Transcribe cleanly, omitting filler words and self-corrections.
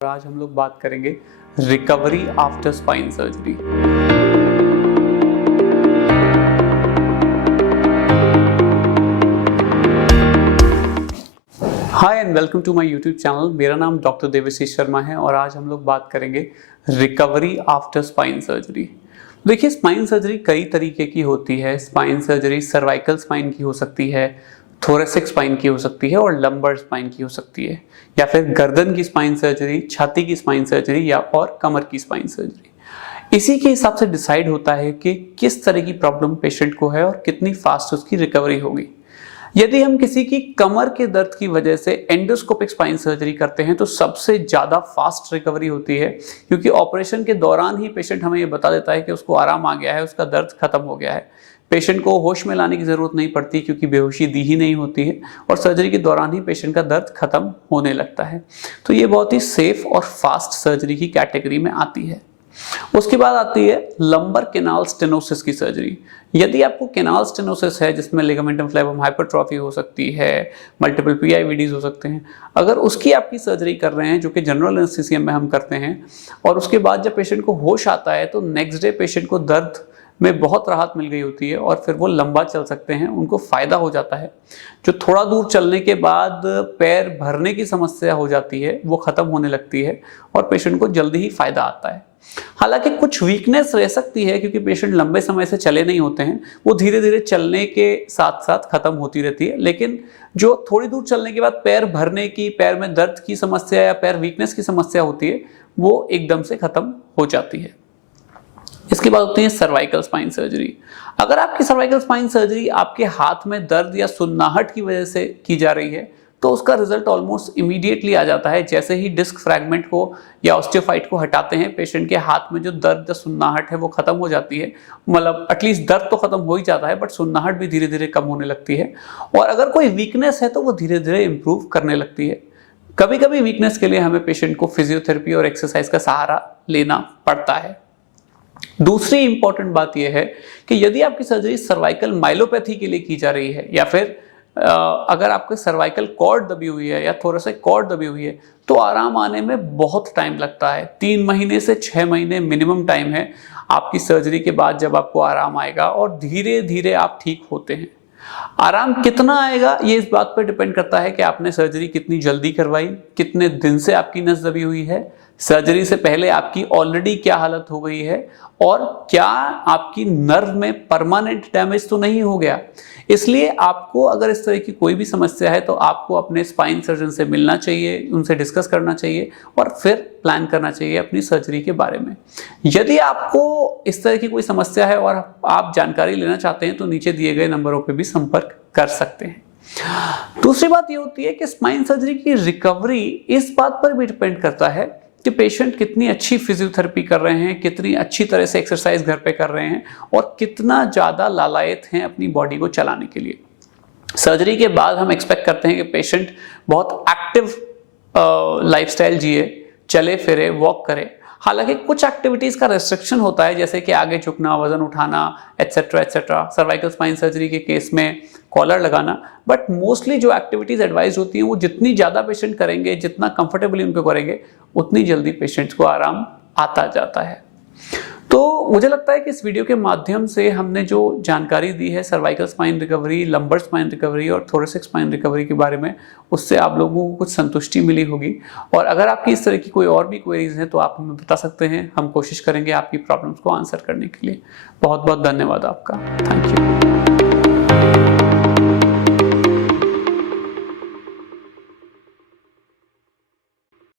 आज हम लोग बात करेंगे recovery after spine surgery. Hi and welcome to my YouTube channel. मेरा नाम डॉक्टर देवाशीष शर्मा है और आज हम लोग बात करेंगे रिकवरी आफ्टर स्पाइन सर्जरी। देखिए, स्पाइन सर्जरी कई तरीके की होती है। स्पाइन सर्जरी सर्वाइकल स्पाइन की हो सकती है, थोरेसिक स्पाइन की हो सकती है और लंबर स्पाइन की हो सकती है, या फिर गर्दन की स्पाइन सर्जरी, छाती की स्पाइन सर्जरी या और कमर की स्पाइन सर्जरी। इसी के हिसाब से डिसाइड होता है कि किस तरह की प्रॉब्लम पेशेंट को है और कितनी फास्ट उसकी रिकवरी होगी। यदि हम किसी की कमर के दर्द की वजह से एंडोस्कोपिक स्पाइन सर्जरी करते हैं तो सबसे ज़्यादा फास्ट रिकवरी होती है, क्योंकि ऑपरेशन के दौरान ही पेशेंट हमें ये बता देता है कि उसको आराम आ गया है, उसका दर्द खत्म हो गया है। पेशेंट को होश में लाने की ज़रूरत नहीं पड़ती क्योंकि बेहोशी दी ही नहीं होती है और सर्जरी के दौरान ही पेशेंट का दर्द खत्म होने लगता है। तो ये बहुत ही सेफ और फास्ट सर्जरी की कैटेगरी में आती है। उसके बाद आती है लंबर केनाल स्टेनोसिस की सर्जरी। यदि आपको केनाल स्टेनोसिस है जिसमें लिगामेंटम फ्लेबम हाइपरट्रॉफी हो सकती है, मल्टीपल पीआईवीडीज हो सकते हैं, अगर उसकी आपकी सर्जरी कर रहे हैं, जो कि जनरल एनेस्थीसिया में हम करते हैं, और उसके बाद जब पेशेंट को होश आता है तो नेक्स्ट डे पेशेंट को दर्द में बहुत राहत मिल गई होती है और फिर वो लंबा चल सकते हैं, उनको फ़ायदा हो जाता है। जो थोड़ा दूर चलने के बाद पैर भरने की समस्या हो जाती है वो ख़त्म होने लगती है और पेशेंट को जल्दी ही फ़ायदा आता है। हालांकि कुछ वीकनेस रह सकती है क्योंकि पेशेंट लंबे समय से चले नहीं होते हैं, वो धीरे धीरे चलने के साथ साथ ख़त्म होती रहती है। लेकिन जो थोड़ी दूर चलने के बाद पैर भरने की, पैर में दर्द की समस्या या पैर वीकनेस की समस्या होती है, वो एकदम से ख़त्म हो जाती है। इसके बाद होती है सर्वाइकल स्पाइन सर्जरी। अगर आपकी सर्वाइकल स्पाइन सर्जरी आपके हाथ में दर्द या सुन्नाहट की वजह से की जा रही है तो उसका रिजल्ट ऑलमोस्ट इमीडिएटली आ जाता है। जैसे ही डिस्क फ्रैगमेंट को या ऑस्टियोफाइट को हटाते हैं, पेशेंट के हाथ में जो दर्द या सुन्नाहट है वो खत्म हो जाती है। मतलब एटलीस्ट दर्द तो खत्म हो ही जाता है, बट सुन्नाहट भी धीरे धीरे कम होने लगती है। और अगर कोई वीकनेस है तो वो धीरे धीरे इंप्रूव करने लगती है। कभी कभी वीकनेस के लिए हमें पेशेंट को फिजियोथेरेपी और एक्सरसाइज का सहारा लेना पड़ता है। दूसरी इंपॉर्टेंट बात यह है कि यदि आपकी सर्जरी सर्वाइकल माइलोपैथी के लिए की जा रही है या फिर अगर आपके सर्वाइकल कॉर्ड दबी हुई है या थोरेसिक कॉर्ड दबी हुई है तो आराम आने में बहुत टाइम लगता है। 3 महीने से 6 महीने मिनिमम टाइम है आपकी सर्जरी के बाद जब आपको आराम आएगा और धीरे धीरे आप ठीक होते हैं। आराम कितना आएगा ये इस बात पर डिपेंड करता है कि आपने सर्जरी कितनी जल्दी करवाई, कितने दिन से आपकी नस दबी हुई है, सर्जरी से पहले आपकी ऑलरेडी क्या हालत हो गई है और क्या आपकी नर्व में परमानेंट डैमेज तो नहीं हो गया। इसलिए आपको अगर इस तरह की कोई भी समस्या है तो आपको अपने स्पाइन सर्जन से मिलना चाहिए, उनसे डिस्कस करना चाहिए और फिर प्लान करना चाहिए अपनी सर्जरी के बारे में। यदि आपको इस तरह की कोई समस्या है और आप जानकारी लेना चाहते हैं तो नीचे दिए गए नंबरों पर भी संपर्क कर सकते हैं। दूसरी बात ये होती है कि स्पाइन सर्जरी की रिकवरी इस बात पर भी डिपेंड करता है कि पेशेंट कितनी अच्छी फिजियोथेरेपी कर रहे हैं, कितनी अच्छी तरह से एक्सरसाइज घर पे कर रहे हैं और कितना ज़्यादा लालायत हैं अपनी बॉडी को चलाने के लिए। सर्जरी के बाद हम एक्सपेक्ट करते हैं कि पेशेंट बहुत एक्टिव लाइफस्टाइल जिए, चले फिरे, वॉक करे। हालांकि कुछ एक्टिविटीज़ का रेस्ट्रिक्शन होता है, जैसे कि आगे झुकना, वजन उठाना, etcetera etcetera. Cervical spine surgery के केस में कॉलर लगाना। बट मोस्टली जो एक्टिविटीज़ एडवाइज होती हैं वो जितनी ज़्यादा पेशेंट करेंगे, जितना कंफर्टेबली उनको करेंगे, उतनी जल्दी पेशेंट्स को आराम आता जाता है। तो मुझे लगता है कि इस वीडियो के माध्यम से हमने जो जानकारी दी है cervical spine recovery, lumbar spine recovery और थोरेसिक स्पाइन रिकवरी के बारे में, उससे आप लोगों को कुछ संतुष्टि मिली होगी। और अगर आपकी इस तरह की कोई और भी क्वेरीज हैं तो आप हमें बता सकते हैं। हम कोशिश करेंगे आपकी प्रॉब्लम्स को आंसर करने के लिए। बहुत बहुत धन्यवाद आपका। Thank you.